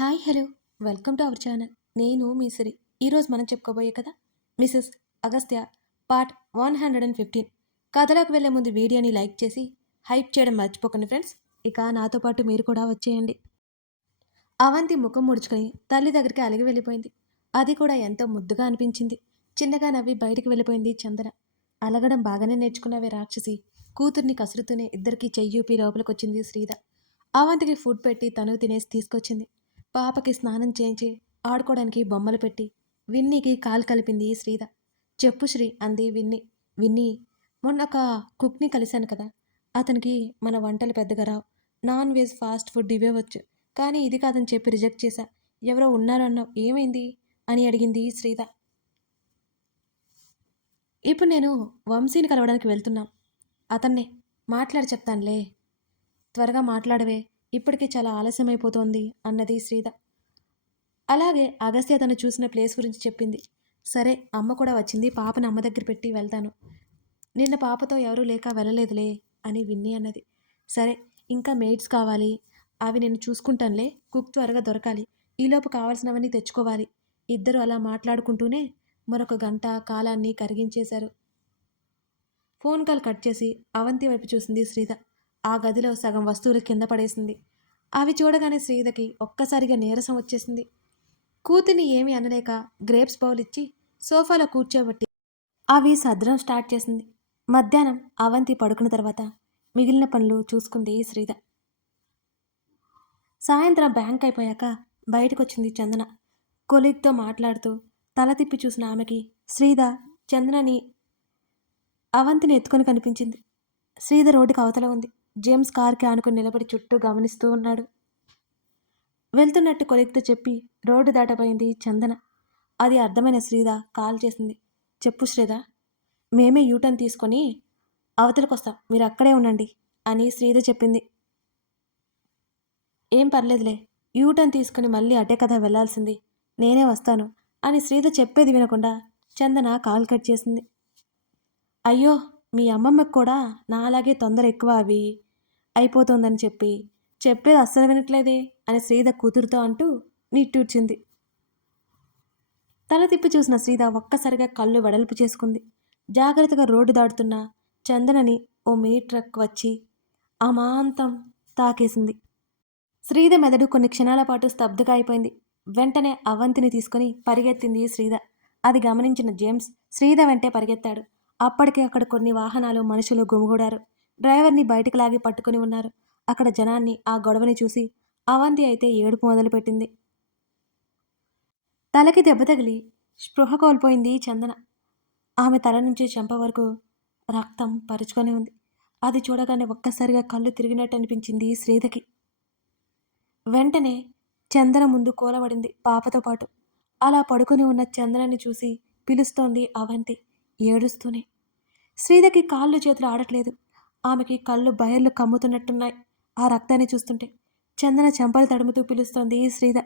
Hi hello welcome to our channel. నేను మీ సిరి. ఈరోజు మనం చెప్పుకోబోయే కథ మిసెస్ అగస్త్య పార్ట్ 115. కథలోకి వెళ్ళే ముందు వీడియోని లైక్ చేసి హైప్ చేయడం మర్చిపోకండి ఫ్రెండ్స్. ఇక నాతో పాటు మీరు కూడా వచ్చేయండి. అవంతి ముఖం ముడుచుకొని తల్లి దగ్గరికి అలిగి వెళ్ళిపోయింది. అది కూడా ఎంతో ముద్దుగా అనిపించింది. చిన్నగా నవ్వి బయటికి వెళ్ళిపోయింది చందన. అలగడం బాగానే నేర్చుకున్నవే రాక్షసి. కూతుర్ని కసురుతూనే ఇద్దరికి చెయ్యూపి లోపలికొచ్చింది శ్రీద. అవంతికి ఫుడ్ పెట్టి తను తినేసి తీసుకొచ్చింది. పాపకి స్నానం చేయించి ఆడుకోవడానికి బొమ్మలు పెట్టి విన్నీకి కాలు కలిపింది శ్రీద. చెప్పు శ్రీ అంది విన్నీ. విన్నీ, మొన్న ఒక కుక్ని కలిశాను కదా, అతనికి మన వంటలు పెద్దగా రావు. నాన్ వెజ్ ఫాస్ట్ ఫుడ్ ఇవే వచ్చు, కానీ ఇది కాదని చెప్పి రిజెక్ట్ చేశా. ఎవరో ఉన్నారన్నావు, ఏమైంది అని అడిగింది శ్రీద. ఇప్పుడు నేను వంశీని కలవడానికి వెళ్తున్నాం. అతన్నే మాట్లాడి చెప్తానులే. త్వరగా మాట్లాడవే, ఇప్పటికీ చాలా ఆలస్యమైపోతోంది అన్నది శ్రీద. అలాగే అగస్త్య తను చూసిన ప్లేస్ గురించి చెప్పింది. సరే, అమ్మ కూడా వచ్చింది, పాపను అమ్మ దగ్గర పెట్టి వెళ్తాను. నిన్న పాపతో ఎవరూ లేక వెళ్ళలేదులే అని విన్నీ అన్నది. సరే, ఇంకా మెయిడ్స్ కావాలి, అవి నేను చూసుకుంటానులే. కుక్ త్వరగా దొరకాలి, ఈలోపు కావాల్సినవన్నీ తెచ్చుకోవాలి. ఇద్దరు అలా మాట్లాడుకుంటూనే మరొక గంట కాలాన్ని కరిగించేశారు. ఫోన్ కాల్ కట్ చేసి అవంతి వైపు చూసింది శ్రీద. ఆ గదిలో సగం వస్తువులు కింద పడేసింది. అవి చూడగానే శ్రీదకి ఒక్కసారిగా నీరసం వచ్చేసింది. కూతుర్ని ఏమీ అనలేక గ్రేప్స్ బౌల్ ఇచ్చి సోఫాలో కూర్చోబెట్టి అవి సద్రం స్టార్ట్ చేసింది. మధ్యాహ్నం అవంతి పడుకున్న తర్వాత మిగిలిన పనులు చూసుకుంది శ్రీద. సాయంత్రం బ్యాంక్ అయిపోయాక బయటకొచ్చింది చందన. కొలీగ్తో మాట్లాడుతూ తల తిప్పి చూసిన ఆమెకి శ్రీద చందనని అవంతిని ఎత్తుకొని కనిపించింది. శ్రీద రోడ్డుకి అవతల ఉంది. జేమ్స్ కార్కి ఆనుకుని నిలబడి చుట్టూ గమనిస్తూ ఉన్నాడు. వెళ్తున్నట్టు కొలీగ్తో చెప్పి రోడ్డు దాటపోయింది చందన. అది అర్థమైన శ్రీద కాల్ చేసింది. చెప్పు శ్రీద, మేమే యూటర్న్ తీసుకొని అవతలకొస్తాం, మీరు అక్కడే ఉండండి అని శ్రీద చెప్పింది. ఏం పర్లేదులే, యూటర్న్ తీసుకుని మళ్ళీ అటే కదా వెళ్లాల్సింది, నేనే వస్తాను అని శ్రీద చెప్పేది వినకుండా చందన కాల్ కట్ చేసింది. అయ్యో, మీ అమ్మమ్మకు కూడా నాలాగే తొందర ఎక్కువ అవి అయిపోతుందని చెప్పేది అస్సలు వినట్లేదే అని శ్రీద కూతురుతో అంటూ నిట్టూర్చింది. తల తిప్పి చూసిన శ్రీద ఒక్కసారిగా కళ్ళు వెడల్పు చేసుకుంది. జాగ్రత్తగా రోడ్డు దాటుతున్న చందనని ఓ మినీ ట్రక్ వచ్చి అమాంతం తాకేసింది. శ్రీద మెదడు కొన్ని క్షణాల పాటు స్తబ్దుగా అయిపోయింది. వెంటనే అవంతిని తీసుకుని పరిగెత్తింది శ్రీద. అది గమనించిన జేమ్స్ శ్రీద వెంటే పరిగెత్తాడు. అప్పటికే అక్కడ కొన్ని వాహనాలు, మనుషులు గుమిగూడారు. డ్రైవర్ని బయటికి లాగి పట్టుకుని ఉన్నారు. అక్కడ జనాన్ని, ఆ గొడవని చూసి అవంతి అయితే ఏడుపు మొదలుపెట్టింది. తలకి దెబ్బ తగిలి స్పృహ కోల్పోయింది చందన. ఆమె తల నుంచి చెంప వరకు రక్తం పరుచుకొని ఉంది. అది చూడగానే ఒక్కసారిగా కళ్ళు తిరిగినట్టు అనిపించింది శ్రీదకి. వెంటనే చందన ముందు కూలబడింది పాపతో పాటు. అలా పడుకుని ఉన్న చందనని చూసి పిలుస్తోంది అవంతి ఏడుస్తూనే. శ్రీదకి కాళ్ళు చేతులు ఆడట్లేదు. ఆమెకి కళ్ళు బయర్లు కమ్ముతున్నట్టున్నాయి ఆ రక్తాన్ని చూస్తుంటే. చందన చెంపలు తడుముతూ పిలుస్తోంది శ్రీద.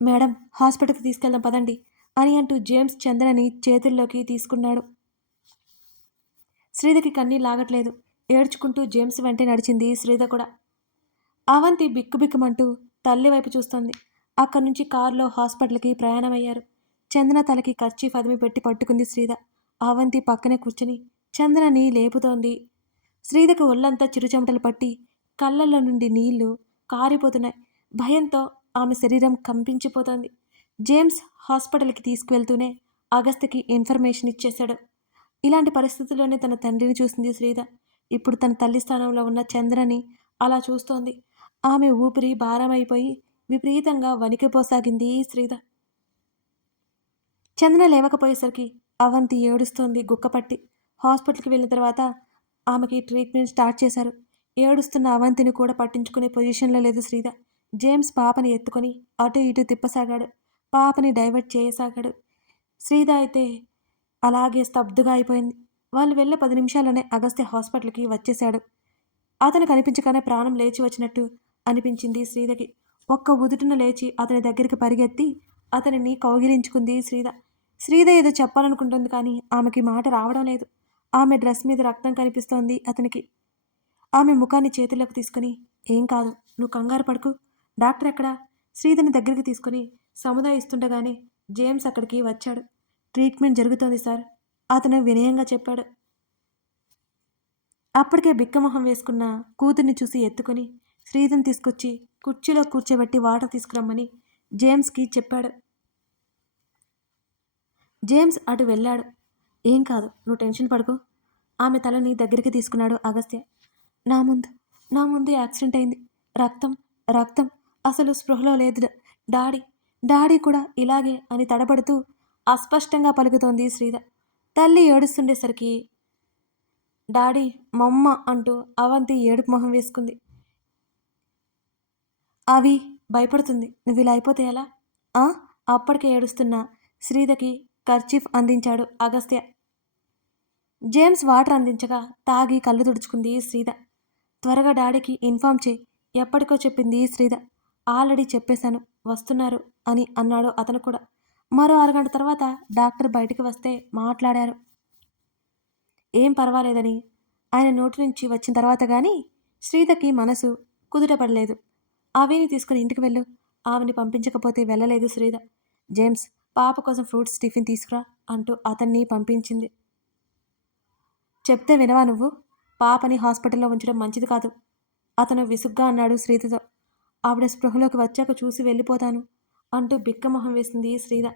మేడం, హాస్పిటల్కి తీసుకెళ్దాం పదండి అని అంటూ జేమ్స్ చందనని చేతుల్లోకి తీసుకున్నాడు. శ్రీదకి కన్నీళ్ళు లాగట్లేదు. ఏడ్చుకుంటూ జేమ్స్ వెంటే నడిచింది శ్రీద కూడా. అవంతి బిక్కుబిక్కుమంటూ తల్లి వైపు చూస్తోంది. అక్కడి నుంచి కారులో హాస్పిటల్కి ప్రయాణమయ్యారు. చందన తలకి కర్చీఫ్ అదిమి పెట్టి పట్టుకుంది శ్రీద. అవంతి పక్కనే కూర్చుని చందనని లేపుతోంది. శ్రీదకు ఒళ్ళంతా చిరుచెమటలు పట్టి కళ్ళల్లో నుండి నీళ్లు కారిపోతున్నాయి. భయంతో ఆమె శరీరం కంపించిపోతోంది. జేమ్స్ హాస్పిటల్కి తీసుకువెళ్తూనే అగస్త్యకి ఇన్ఫర్మేషన్ ఇచ్చేశాడు. ఇలాంటి పరిస్థితుల్లోనే తన తండ్రిని చూసింది శ్రీద. ఇప్పుడు తన తల్లి స్థానంలో ఉన్న చంద్రని అలా చూస్తోంది. ఆమె ఊపిరి భారమైపోయి విపరీతంగా వణికిపోసాగింది శ్రీద. చంద్ర లేవకపోయేసరికి అవంతి ఏడుస్తోంది గుక్కపట్టి. హాస్పిటల్కి వెళ్ళిన తర్వాత ఆమెకి ట్రీట్మెంట్ స్టార్ట్ చేశారు. ఏడుస్తున్న అవంతిని కూడా పట్టించుకునే పొజిషన్లో లేదు శ్రీద. జేమ్స్ పాపని ఎత్తుకొని అటు ఇటు తిప్పసాగాడు. పాపని డైవర్ట్ చేయసాగాడు. శ్రీద అయితే అలాగే స్తబ్దుగా అయిపోయింది. వాళ్ళు వెళ్ళే 10 నిమిషాల్లోనే అగస్త్య హాస్పిటల్కి వచ్చేశాడు. అతను కనిపించగానే ప్రాణం లేచి వచ్చినట్టు అనిపించింది శ్రీదకి. ఒక్క ఉదుటున లేచి అతని దగ్గరికి పరిగెత్తి అతనిని కౌగిలించుకుంది శ్రీద. శ్రీద ఏదో చెప్పాలనుకుంటుంది, కానీ ఆమెకి మాట రావడం లేదు. ఆమె డ్రెస్ మీద రక్తం కనిపిస్తోంది అతనికి. ఆమె ముఖాన్ని చేతుల్లోకి తీసుకుని, ఏం కాదు, నువ్వు కంగారు పడుకు, డాక్టర్ ఎక్కడా, శ్రీధర్ని దగ్గరికి తీసుకొని సముదాయిస్తుండగానే జేమ్స్ అక్కడికి వచ్చాడు. ట్రీట్మెంట్ జరుగుతోంది సార్, అతను వినయంగా చెప్పాడు. అప్పటికే బిక్కమొహం వేసుకున్న కూతుర్ని చూసి ఎత్తుకొని శ్రీధర్ని తీసుకొచ్చి కుర్చీలో కూర్చోబెట్టి వాటర్ తీసుకురమ్మని జేమ్స్కి చెప్పాడు. జేమ్స్ అటు వెళ్ళాడు. ఏం కాదు, నువ్వు టెన్షన్ పడుకో. ఆమె తలని దగ్గరికి తీసుకున్నాడు అగస్త్య. నా ముందు నా ముందు యాక్సిడెంట్ అయింది. రక్తం రక్తం అసలు స్పృహలో లేదు. డాడీ డాడీ కూడా ఇలాగే అని తడబడుతూ అస్పష్టంగా పలుకుతోంది శ్రీధ. తల్లి ఏడుస్తుండేసరికి డాడీ మమ్మ అంటూ అవంతి ఏడుపు మొహం వేసుకుంది. అవి భయపడుతుంది. నువ్వు ఇలా అయిపోతే ఎలా? అప్పటికే ఏడుస్తున్న శ్రీధకి కర్చీఫ్ అందించాడు అగస్త్య. జేమ్స్ వాటర్ అందించగా తాగి కళ్ళు తుడుచుకుంది శ్రీధ. త్వరగా డాడీకి ఇన్ఫామ్ చేయి, ఎప్పటికో చెప్పింది శ్రీధ. ఆల్రెడీ చెప్పేశాను, వస్తున్నారు అని అన్నాడు అతను కూడా. మరో అరగంట తర్వాత డాక్టర్ బయటికి వస్తే మాట్లాడారు. ఏం పర్వాలేదని ఆయన నోటి నుంచి వచ్చిన తర్వాత కానీ శ్రీధకి మనసు కుదుటపడలేదు. అవిని తీసుకుని ఇంటికి వెళ్ళు. ఆమెని పంపించకపోతే వెళ్ళలేదు శ్రీధ. జేమ్స్, పాప కోసం ఫ్రూట్స్ టిఫిన్ తీసుకురా అంటూ అతన్ని పంపించింది. చెప్తే వినవా నువ్వు? పాపని హాస్పిటల్లో ఉంచడం మంచిది కాదు, అతను విసుగ్గా అన్నాడు శ్రీధతో. ఆవిడ స్పృహలోకి వచ్చాక చూసి వెళ్ళిపోతాను అంటూ బిక్కమొహం వేసింది శ్రీధ.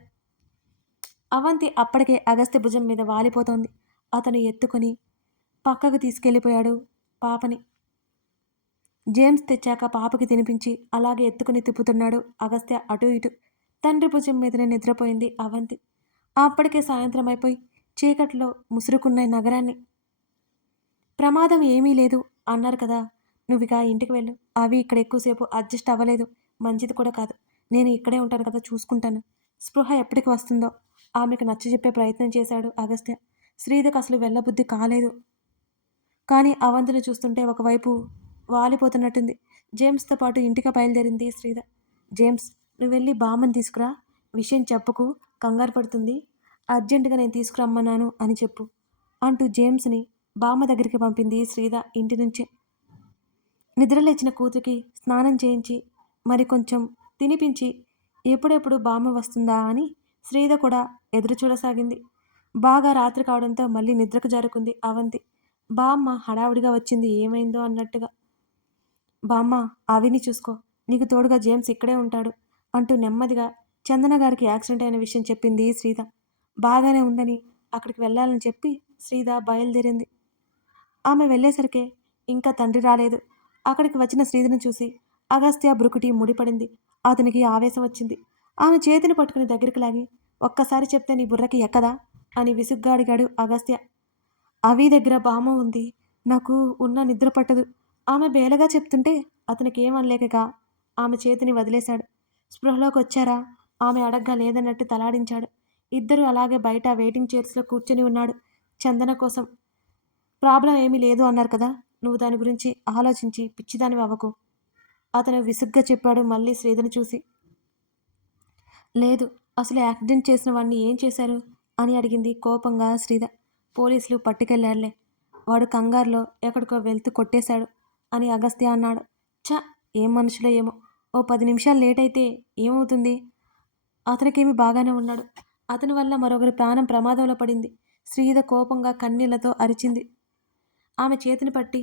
అవంతి అప్పటికే అగస్త్య భుజం మీద వాలిపోతోంది. అతను ఎత్తుకొని పక్కకు తీసుకెళ్ళిపోయాడు పాపని. జేమ్స్ తెచ్చాక పాపకి తినిపించి అలాగే ఎత్తుకుని తిప్పుతున్నాడు అగస్త్య అటూ ఇటు. తండ్రి భుజం మీదనే నిద్రపోయింది అవంతి. అప్పటికే సాయంత్రం అయిపోయి చీకట్లో ముసురుకున్న నగరాన్ని. ప్రమాదం ఏమీ లేదు అన్నారు కదా, నువ్విక ఇంటికి వెళ్ళు. అవి ఇక్కడ ఎక్కువసేపు అడ్జస్ట్ అవ్వలేదు, మంచిది కూడా కాదు. నేను ఇక్కడే ఉంటాను కదా, చూసుకుంటాను. స్పృహ ఎప్పటికి వస్తుందో ఆమెకు నచ్చజెప్పే ప్రయత్నం చేశాడు అగస్త్య. శ్రీధకు అసలు వెళ్ళబుద్ధి కాలేదు. కానీ అవంతిని చూస్తుంటే ఒకవైపు వాలిపోతున్నట్టుంది. జేమ్స్తో పాటు ఇంటికి బయలుదేరింది శ్రీధ. జేమ్స్, నువ్వు వెళ్ళి బామ్మని తీసుకురా. విషయం చెప్పుకు, కంగారు పడుతుంది. అర్జెంటుగా నేను తీసుకురమ్మన్నాను అని చెప్పు అంటూ జేమ్స్ని బామ్మ దగ్గరికి పంపింది శ్రీధ ఇంటి నుంచే. నిద్రలేచిన కూతురికి స్నానం చేయించి మరి కొంచెం తినిపించి ఎప్పుడెప్పుడు బామ్మ వస్తుందా అని శ్రీధ కూడా ఎదురు చూడసాగింది. బాగా రాత్రి కావడంతో మళ్ళీ నిద్రకు జారుకుంది అవంతి. బామ్మ హడావుడిగా వచ్చింది, ఏమైందో అన్నట్టుగా. బామ్మ, అవిని చూసుకో, నీకు తోడుగా జేమ్స్ ఇక్కడే ఉంటాడు అంటూ నెమ్మదిగా చందన గారికి యాక్సిడెంట్ అయిన విషయం చెప్పింది శ్రీధ. బాగానే ఉందని అక్కడికి వెళ్ళాలని చెప్పి శ్రీధ బయలుదేరింది. ఆమె వెళ్ళేసరికే ఇంకా తండ్రి రాలేదు. అక్కడికి వచ్చిన శ్రీధను చూసి అగస్త్య బ్రుకుటి ముడిపడింది. అతనికి ఆవేశం వచ్చింది. ఆమె చేతిని పట్టుకుని దగ్గరికి లాగి, ఒక్కసారి చెప్తే నీ బుర్రకి ఎక్కదా అని విసుగ్గా అడిగాడు అగస్త్య. అవి దగ్గర బామ్మ ఉంది, నాకు ఉన్న నిద్ర పట్టదు. ఆమె బేలగా చెప్తుంటే అతనికి ఏమనలేకగా ఆమె చేతిని వదిలేశాడు. స్పృహలోకి వచ్చారా ఆమె అడగ్గా లేదన్నట్టు తలాడించాడు. ఇద్దరు అలాగే బయట వెయిటింగ్ చైర్స్లో కూర్చొని ఉన్నాడు చందన కోసం. ప్రాబ్లం ఏమీ లేదు అన్నారు కదా, నువ్వు దాని గురించి ఆలోచించి పిచ్చిదానివి అవ్వకు అతను విసుగ్గా చెప్పాడు మళ్ళీ శ్రీధను చూసి. లేదు, అసలు యాక్సిడెంట్ చేసిన వాడిని ఏం చేశారు అని అడిగింది కోపంగా శ్రీధ. పోలీసులు పట్టుకెళ్ళారులే, వాడు కంగారులో ఎక్కడికో వెళ్తూ కొట్టేశాడు అని అగస్త్య అన్నాడు. ఛ, ఏం మనుషులో ఏమో. ఓ 10 నిమిషాలు లేట్ అయితే ఏమవుతుంది? అతనికేమీ బాగానే ఉన్నాడు. అతని వల్ల మరొకరి ప్రాణం ప్రమాదంలో పడింది. శ్రీధ కోపంగా కన్నీళ్లతో అరిచింది. ఆమె చేతిని పట్టి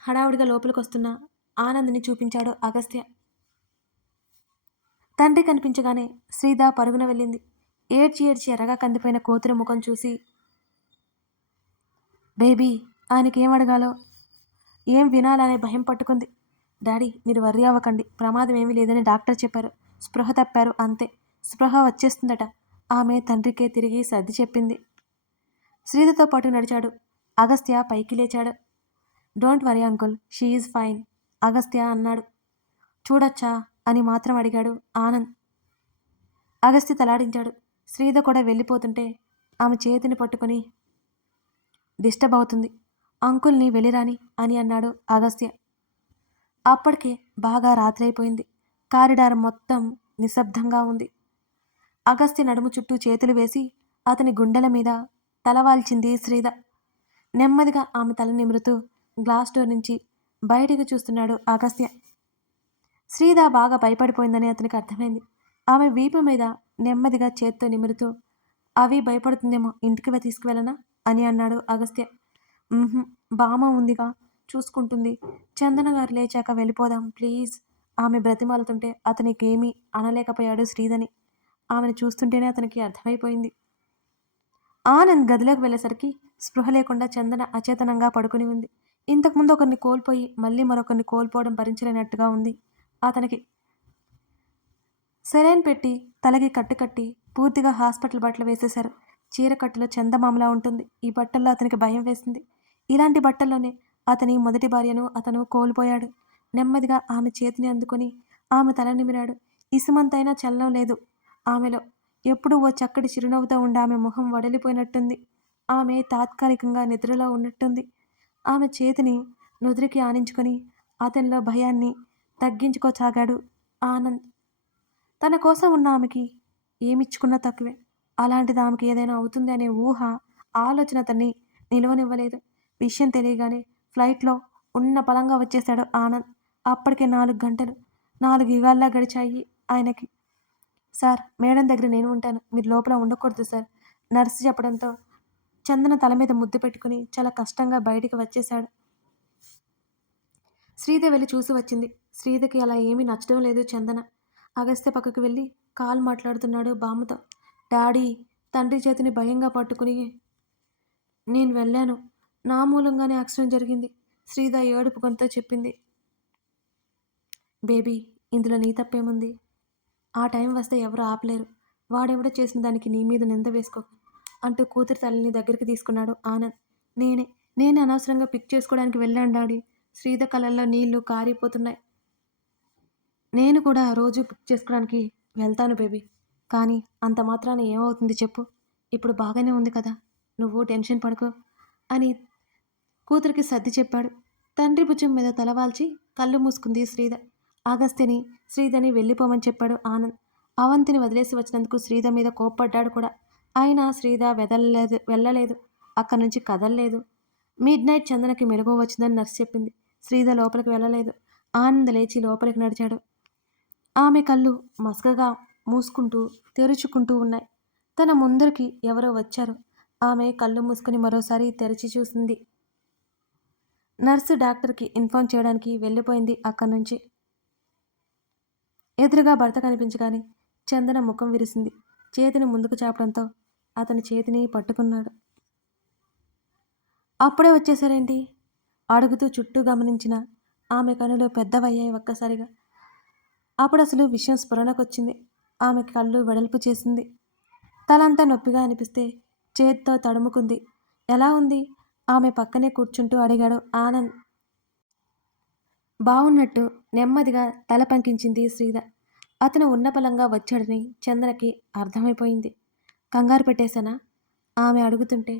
హడావుడిగా లోపలికొస్తున్న ఆనంద్ని చూపించాడు అగస్త్య. తండ్రి కనిపించగానే శ్రీధ పరుగున వెళ్ళింది. ఏడ్చి ఏడ్చి ఎర్రగా కందిపోయిన కూతురి ముఖం చూసి, బేబీ, ఆయనకేం అడగాలో ఏం వినాలనే భయం పట్టుకుంది. డాడీ, మీరు వర్రీ అవ్వకండి, ప్రమాదం ఏమీ లేదని డాక్టర్ చెప్పారు. స్పృహ తప్పారు అంతే, స్పృహ వచ్చేస్తుందట. ఆమె తండ్రికే తిరిగి సర్ది చెప్పింది. శ్రీధతో పాటు నడిచాడు అగస్త్య. పైకి లేచాడు. Don't worry uncle, she is fine Agastya అన్నాడు. చూడొచ్చా అని మాత్రం అడిగాడు ఆనంద్. అగస్త్య తలాడించాడు. శ్రీధ కూడా వెళ్ళిపోతుంటే ఆమె చేతిని పట్టుకొని, డిస్టర్బ్ అవుతుంది, అంకుల్ని వెళ్ళిరాని అని అన్నాడు అగస్త్య. అప్పటికే బాగా రాత్రి అయిపోయింది. కారిడార్ మొత్తం నిశ్శబ్దంగా ఉంది. అగస్త్య నడుము చుట్టూ చేతులు వేసి అతని గుండెల మీద తలవాల్చింది శ్రీధ. నెమ్మదిగా ఆమె తల నిమురుతూ గ్లాస్ డోర్ నుంచి బయటికి చూస్తున్నాడు అగస్త్య. శ్రీధ బాగా భయపడిపోయిందని అతనికి అర్థమైంది. ఆమె వీపు మీద నెమ్మదిగా చేత్తో నిమురుతూ, అవి భయపడుతుందేమో, ఇంటికి తీసుకువెళ్ళనా అని అన్నాడు అగస్త్య. "ఉహుం, బామ్మ ఉందిగా, చూసుకుంటుంది. చందన గారు లేచాక వెళ్ళిపోదాం ప్లీజ్" ఆమె బ్రతిమాలుతుంటే అతనికేమీ అనలేకపోయాడు శ్రీధని. ఆమెను చూస్తుంటేనే అతనికి అర్థమైపోయింది. ఆనంద్ గదిలోకి వెళ్ళేసరికి స్పృహ లేకుండా చందన అచేతనంగా పడుకుని ఉంది. ఇంతకుముందు ఒకరిని కోల్పోయి మళ్ళీ మరొకరిని కోల్పోవడం భరించలేనట్టుగా ఉంది అతనికి. సెలైన్ పెట్టి తలకి కట్టి పూర్తిగా హాస్పిటల్ బట్టలు వేసేశారు. చీర కట్టులో చందమామలా ఉంటుంది. ఈ బట్టల్లో అతనికి భయం వేసింది. ఇలాంటి బట్టల్లోనే అతని మొదటి భార్యను అతను కోల్పోయాడు. నెమ్మదిగా ఆమె చేతిని అందుకొని ఆమె తల నిమిరాడు. ఇసుమంతైనా చలనం లేదు ఆమెలో. ఎప్పుడూ ఓ చక్కటి చిరునవ్వుతో ఉండే ఆమె మొహం వడలిపోయినట్టుంది. ఆమె తాత్కాలికంగా నిద్రలో ఉన్నట్టుంది. ఆమె చేతిని నుదురికి ఆనించుకొని అతనిలో భయాన్ని తగ్గించుకోసాగాడు ఆనంద్. తన కోసం ఉన్న ఆమెకి ఏమిచ్చుకున్నా తక్కువే. అలాంటిది ఆమెకి ఏదైనా అవుతుంది అనే ఊహ, ఆలోచన అతన్ని నిలవనివ్వలేదు. విషయం తెలియగానే ఫ్లైట్లో ఉన్న పలంగా వచ్చేశాడు ఆనంద్. అప్పటికే 4 గంటలు 4 యుగాల్లా గడిచాయి ఆయనకి. సార్, మేడం దగ్గర నేను ఉంటాను, మీరు లోపల ఉండకూడదు సార్, నర్సు చెప్పడంతో చందన తల మీద ముద్దు పెట్టుకుని చాలా కష్టంగా బయటికి వచ్చేశాడు. శ్రీధ వెళ్ళి చూసి వచ్చింది. శ్రీధకి అలా ఏమీ నచ్చడం లేదు చందన. అగస్త్య పక్కకు వెళ్ళి కాల్ మాట్లాడుతున్నాడు బామ్మతో. డాడీ తండ్రి చేతిని భయంగా పట్టుకుని, నేను వెళ్ళాను, నా మూలంగానే యాక్సిడెంట్ జరిగింది, శ్రీధ ఏడుపు గొంతుతో చెప్పింది. బేబీ, ఇందులో నీ తప్పేముంది? ఆ టైం వస్తే ఎవరు ఆపలేరు. వాడెవడో చేసిన దానికి నీ మీద నింద వేసుకో అంటూ కూతురి తల్లిని దగ్గరికి తీసుకున్నాడు ఆనంద్. నేనే అనవసరంగా పిక్ చేసుకోవడానికి వెళ్ళాను డాడీ. శ్రీధ కళ్ళల్లో నీళ్లు కారిపోతున్నాయి. నేను కూడా రోజు పిక్ చేసుకోవడానికి వెళ్తాను బేబీ. కానీ అంత మాత్రాన ఏమవుతుంది చెప్పు? ఇప్పుడు బాగానే ఉంది కదా, నువ్వు టెన్షన్ పడుకో అని కూతురికి సర్ది చెప్పాడు. తండ్రి భుజం మీద తలవాల్చి కళ్ళు మూసుకుంది శ్రీధ. అగస్త్యని శ్రీధని వెళ్ళిపోమని చెప్పాడు ఆనంద్. అవంతిని వదిలేసి వచ్చినందుకు శ్రీధ మీద కోప్పడ్డాడు కూడా. అయినా శ్రీధ వెళ్ళలేదు, అక్కడి నుంచి కదల్లేదు. మిడ్ నైట్ చందనకి మెలకువ వచ్చిందని నర్సు చెప్పింది. శ్రీధ లోపలికి వెళ్ళలేదు. ఆనంద్ లేచి లోపలికి నడిచాడు. ఆమె కళ్ళు మసకగా మూసుకుంటూ తెరుచుకుంటూ ఉన్నాయి. తన ముందరికి ఎవరో వచ్చారు. ఆమె కళ్ళు మూసుకుని మరోసారి తెరిచి చూసింది. నర్సు డాక్టర్కి ఇన్ఫార్మ్ చేయడానికి వెళ్ళిపోయింది అక్కడి నుంచి. ఎదురుగా భర్త కనిపించగానే చందన ముఖం విరిసింది. చేతిని ముందుకు చాపడంతో అతని చేతిని పట్టుకున్నాడు. అప్పుడే వచ్చేసారేంటి అడుగుతూ చుట్టూ గమనించిన ఆమె కనులు పెద్దవయ్యాయి ఒక్కసారిగా. అప్పుడు అసలు విషయం స్ఫురణకొచ్చింది. ఆమె కళ్ళు వెడల్పు చేసింది. తలంతా నొప్పిగా అనిపిస్తే చేత్తో తడుముకుంది. ఎలా ఉంది? ఆమె పక్కనే కూర్చుంటూ అడిగాడు ఆనంద్. బావున్నట్టు నెమ్మదిగా తల పంకించింది శ్రీధ. అతను ఉన్నపలంగా వచ్చాడని చంద్రకి అర్థమైపోయింది. కంగారు పెట్టేశానా? ఆమె అడుగుతుంటే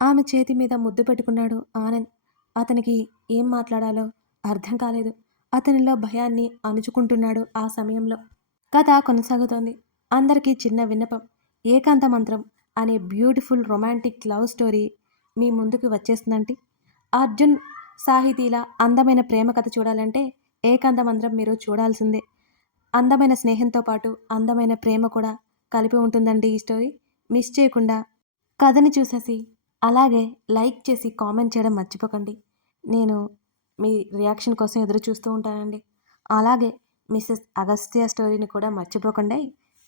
ఆమె చేతి మీద ముద్దు పెట్టుకున్నాడు ఆనంద్. అతనికి ఏం మాట్లాడాలో అర్థం కాలేదు. అతనిలో భయాన్ని అణుచుకుంటున్నాడు ఆ సమయంలో. కథ కొనసాగుతోంది. అందరికీ చిన్న విన్నపం. ఏకాంత మంత్రం అనే బ్యూటిఫుల్ రొమాంటిక్ లవ్ స్టోరీ మీ ముందుకు వచ్చేస్తుందంటే, అర్జున్ సాహితీల అందమైన ప్రేమ కథ చూడాలంటే ఏకాంత మంత్రం మీరు చూడాల్సిందే. అందమైన స్నేహంతో పాటు అందమైన ప్రేమ కూడా కలిపి ఉంటుందండి ఈ స్టోరీ. మిస్ చేయకుండా కథని చూసేసి అలాగే లైక్ చేసి కామెంట్ చేయడం మర్చిపోకండి. నేను మీ రియాక్షన్ కోసం ఎదురు చూస్తూ ఉంటానండి. అలాగే మిసెస్ అగస్త్య స్టోరీని కూడా మర్చిపోకండి.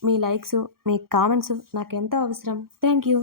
మీ లైక్స్, మీ కామెంట్స్ నాకెంతో అవసరం. Thank you.